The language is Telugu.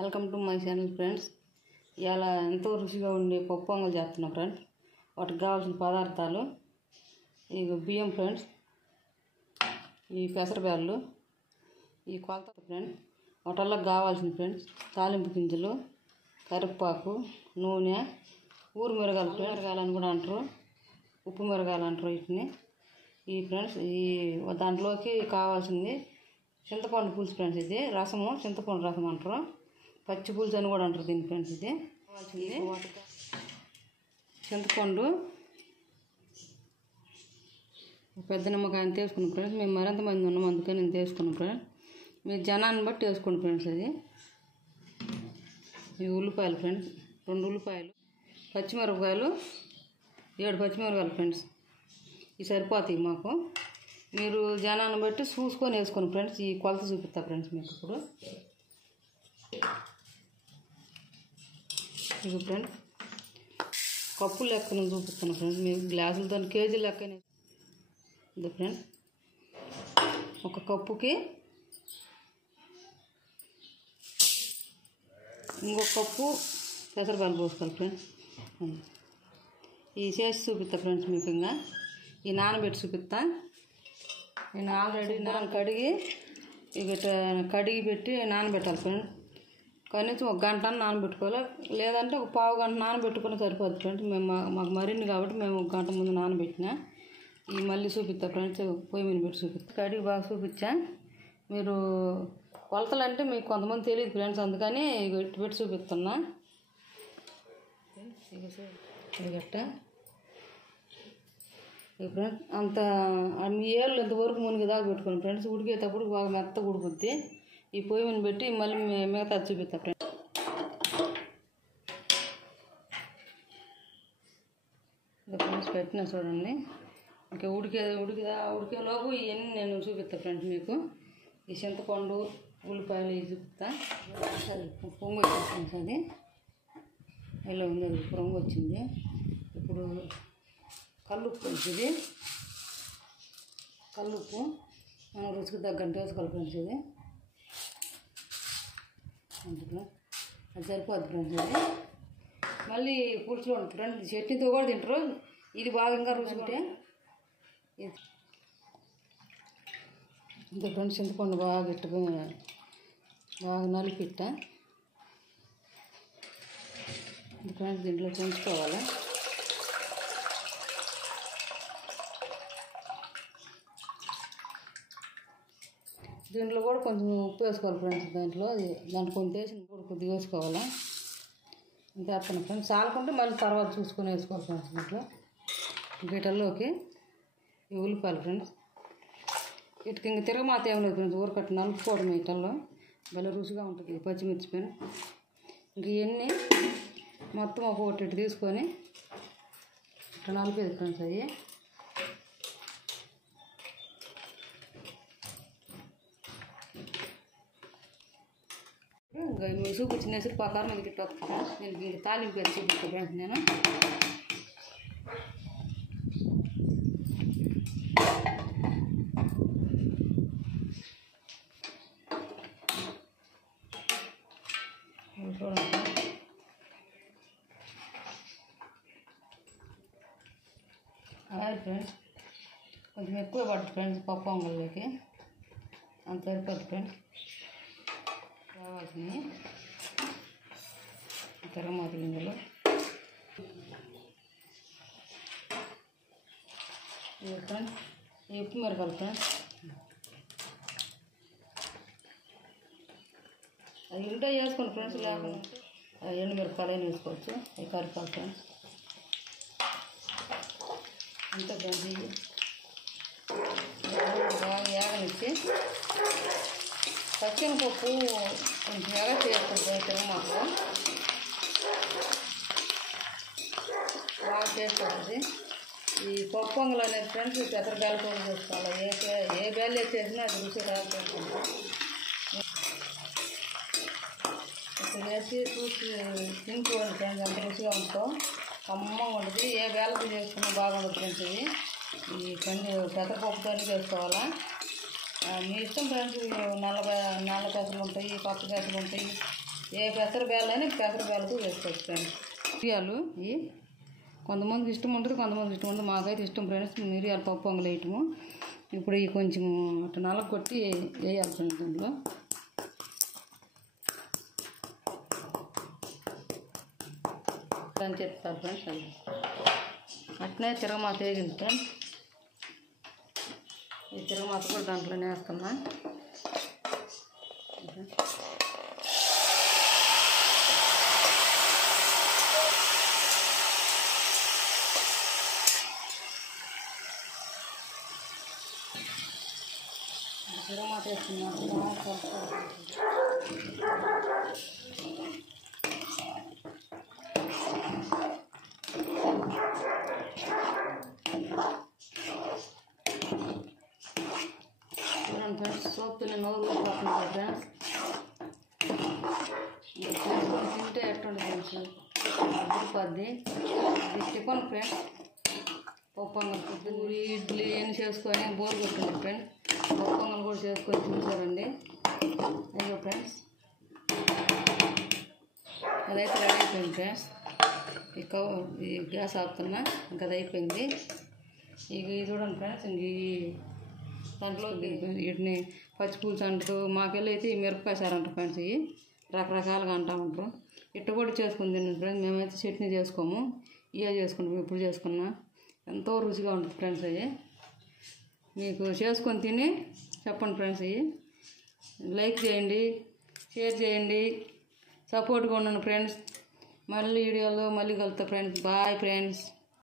Welcome to my channel friends. ఇలా ఎంతో రుచిగా ఉండే పప్పు పొంగల్ చేస్తున్నా ఫ్రెండ్స్. వాటికి కావాల్సిన పదార్థాలు ఈ బియ్యం ఫ్రెండ్స్, ఈ పెసరబ్యాళ్ళు, ఈ కొలత ఫ్రెండ్స్. వాటిల్లో కావాల్సిన ఫ్రెండ్స్ తాలింపు గింజలు, కరివేపాకు, నూనె, ఊరు మిరగాయలు, మిరగాయలని కూడా అంటారు, ఉప్పు మిరగాయలు అంటారు వీటిని. ఈ ఫ్రెండ్స్ ఈ దాంట్లోకి కావాల్సింది చింతపండు పులుసు ఫ్రెండ్స్. ఇది రసము, చింతపండు రసం అంటారు, పచ్చి పులుసు అని కూడా అంటారు దీని ఫ్రెండ్స్. ఇది చింతపండు పెద్ద నిమ్మకాయని తీసుకున్నాం ఫ్రెండ్స్. మేము మరింత మంది ఉన్నాం అందుకని నేను తీసుకున్నాం ఫ్రెండ్స్. మీరు జనాన్ని బట్టి వేసుకోండి ఫ్రెండ్స్. అది ఈ ఉల్లిపాయలు ఫ్రెండ్స్, 2 ఉల్లిపాయలు, పచ్చిమిరపకాయలు 7 పచ్చిమిరపకాయలు ఫ్రెండ్స్. ఇవి సరిపోతాయి మాకు. మీరు జనాన్ని బట్టి చూసుకొని వేసుకోండి ఫ్రెండ్స్. ఈ కొలత చూపిస్తా ఫ్రెండ్స్ మీకు ఇప్పుడు. ఇది ఫ్రెండ్స్ కప్పు లెక్కను చూపిస్తాను ఫ్రెండ్స్. మీకు గ్లాసులతో కేజీ లెక్కనే. ఇది ఫ్రెండ్స్ ఒక కప్పుకి ఇంకొక కప్పు పెసరబ్యాళ్ళు పోసుకోవాలి ఫ్రెండ్స్. ఈ చేసి చూపిస్తా ఫ్రెండ్స్ మీకు. ఇంకా ఈ నానబెట్టి చూపిస్తా. నేను ఆల్రెడీ కడిగి కడిగి పెట్టి నానబెట్టాలి ఫ్రెండ్స్. కనీసం 1 గంట నానబెట్టుకోవాలి, లేదంటే ఒక పావు గంట నానబెట్టుకుని సరిపోదు ఫ్రెండ్స్. మాకు మరిన్ని కాబట్టి మేము 1 గంట ముందు నానబెట్టిన. ఈ మళ్ళీ చూపిస్తా ఫ్రెండ్స్, పొయ్యి మీద పెట్టి చూపిస్తా. కడిగి బాగా చూపించా. మీరు కొలతలు అంటే మీకు కొంతమంది తెలియదు ఫ్రెండ్స్, అందుకని పెట్టి చూపిస్తున్నా. ఇది గట్ట ఫ్రెండ్స్ అంత మీ ఏళ్ళు ఎంతవరకు మునిగి దాకా పెట్టుకోండి ఫ్రెండ్స్. ఉడికేటప్పుడు బాగా మెత్తగా ఉడుకుద్ది. ఈ పొయ్యి మీద పెట్టి మళ్ళీ మిగతా చూపిస్తా ఫ్రెండ్స్. ఫ్రెండ్స్ పెట్టినా చూడండి. ఇంకా ఉడికేలోపు ఇవన్నీ నేను చూపిస్తా ఫ్రెండ్స్ మీకు. ఈ చింతపండు, ఉల్లిపాయలు ఇవి చూపిస్తా. పొంగు వచ్చింది ఫ్రెండ్స్. అది ఇలా ఉంది, అది పొంగు వచ్చింది. ఇప్పుడు కల్లుప్పు ఫ్రెండ్స్. ఇది కల్లుప్పు మనం రుచికి తగ్గట్టు వేసుకోవాలి ఫ్రెండ్స్. ఇది అందులో అది సరిపోద్ది ఫ్రెండ్స్. ఇది మళ్ళీ పులుసులో ఉంటుంది ఫ్రెండ్స్. చట్నీతో కూడా తింటారు. ఇది బాగా ఇంకా రుచి ఉంటే ఇంత ఫ్రెండ్స్. చింతపండు బాగా గట్టిగా బాగా నలిపిట్ట ఫ్రెండ్స్. దీంట్లో పెంచుకోవాలి. దీంట్లో కూడా కొంచెం ఉప్పు వేసుకోవాలి ఫ్రెండ్స్. దాంట్లో కొంచెం వేసిన కూడా కొద్దిగా వేసుకోవాలి. ఇంకా వేస్తాను ఫ్రెండ్స్. చాలకుంటే మళ్ళీ తర్వాత చూసుకొని వేసుకోవాలి ఫ్రెండ్స్. దీంట్లో గీటల్లోకి ఈ ఉల్లిపాయలు ఫ్రెండ్స్. వీటికి ఇంక తిరగమాత ఏమి లేదు ఫ్రెండ్స్. ఊరకట్టు నలుపుకోవడం వీటల్లో భలే రుచిగా ఉంటుంది. పచ్చిమిర్చి పైన ఇంక ఇవన్నీ మొత్తం ఒక్కొక్కటి తీసుకొని ఇట్లా నలిపేది ఫ్రెండ్స్. అవి ఇంకా మీరు చూపించిన వేసి ప్రకారం ఇది తిట్టొస్తాను. నేను ఇంక తాలింపు వేసి చూపిస్తాను ఫ్రెండ్స్. నేను ఆయిల్ ఫ్రెండ్స్ కొంచెం ఎక్కువ పడుతుంది ఫ్రెండ్స్. పప్పు పొంగల్లోకి అంత సరిపోద్ది ఫ్రెండ్స్. కావాల్సింది తిరగమాత గింజలు, ఫ్రెండ్స్ ఈ ఉప్పు మిరపకాయలు ఫ్రెండ్స్. అది ఉంటే వేసుకోండి ఫ్రెండ్స్, లేకపోతే ఎండు మిరపకాయలు అయినా వేసుకోవచ్చు. ఈ కరివేపాకు ఫ్రెండ్స్ అంతే ఫ్రెండ్స్. ఇవి బాగా ఏగనిచ్చి పచ్చిమిరపప్పు కొంచెం ఎగ చేసుకుంటాం. తిరగమాతలో బాగా చేసుకోవచ్చు. ఈ పప్పు పొంగల్ అనేది ఫ్రెండ్స్ పెసరబ్యాళ్ళ కూడా చేసుకోవాలి. ఏ బ్యాళ్ళు వేసేసినా అది రుచి రాకపోతుంది. ఇప్పుడు వేసి చూసి తినుకోండి ఫ్రెండ్స్. అంత రుచిగా ఉంటాం, కమ్మగా ఉంటుంది. ఏ బ్యాళ్ళతో చేసుకున్నా బాగుంటుంది ఫ్రెండ్స్. ఇది ఈ పెసరపప్పుతో చేసుకోవాలా. మీ ఇష్టం ఫ్రెండ్స్. నల్ల పెసలు ఉంటాయి, పచ్చ పెసలు ఉంటాయి, ఏ పెసర బేళ్ళైనా పెసర బేళ్ళతో వేసుకోవచ్చు ఫ్రెండ్స్. మిరియాలు ఇవి కొంతమందికి ఇష్టం ఉంటుంది, కొంతమందికి ఇష్టం ఉంటుంది. మాకైతే ఇష్టం ఫ్రెండ్స్ మిరియాలు పప్పు పొంగల్ వేయటము. ఇప్పుడు ఇవి కొంచెం అట్లా నలగ కొట్టి వేయాలి ఫ్రెండ్స్. దీంట్లో అని చెప్తారు ఫ్రెండ్స్. అది అట్నే తిరగమాత వేగింది ఫ్రెండ్స్. ఈ తిరగమాత కూడా దాంట్లోనే వేస్తున్నా. తిరగమాత వేస్తున్నారు. ఫ్రెండ్స్ సోప్తున్న నోరు పోతుంది ఫ్రెండ్స్. తింటే ఎట్టుండే ఫ్రెండ్స్ ఉడిపోద్ది. ఇది టిఫన్ ఫ్రెండ్స్. పప్పు పొంగల్ పూరి ఇడ్లీ అన్నీ చేసుకొని బోర్ కొట్టింది ఫ్రెండ్స్. పప్పు పొంగల్ కూడా చేసుకొని చూసారండి. అయ్యో ఫ్రెండ్స్ అదైతే రెడీ అయిపోయింది ఫ్రెండ్స్. ఈ గ్యాస్ ఆపుతున్నా, ఇంకా అది అయిపోయింది. ఇక ఇది చూడండి ఫ్రెండ్స్. ఇంక దాంట్లో వీటిని పచ్చిపులుసు అంటారు, మాకెళ్ళి అయితే ఈ మిరపకాయ సారు అంటారు ఫ్రెండ్స్. ఇవి రకరకాలుగా అంటూ ఉంటారు. ఇట్ట కూడా చేసుకుని తిన్నాం ఫ్రెండ్స్. మేమైతే చట్నీ చేసుకోము, ఇవే చేసుకుంటాం. ఎప్పుడు చేసుకున్నా ఎంతో రుచిగా ఉంటుంది ఫ్రెండ్స్. అవి మీకు చేసుకొని తిని చెప్పండి ఫ్రెండ్స్. ఇవి లైక్ చేయండి, షేర్ చేయండి, సపోర్ట్గా ఉండండి ఫ్రెండ్స్. మళ్ళీ వీడియోలో మళ్ళీ కలుగుతా ఫ్రెండ్స్. Bye friends.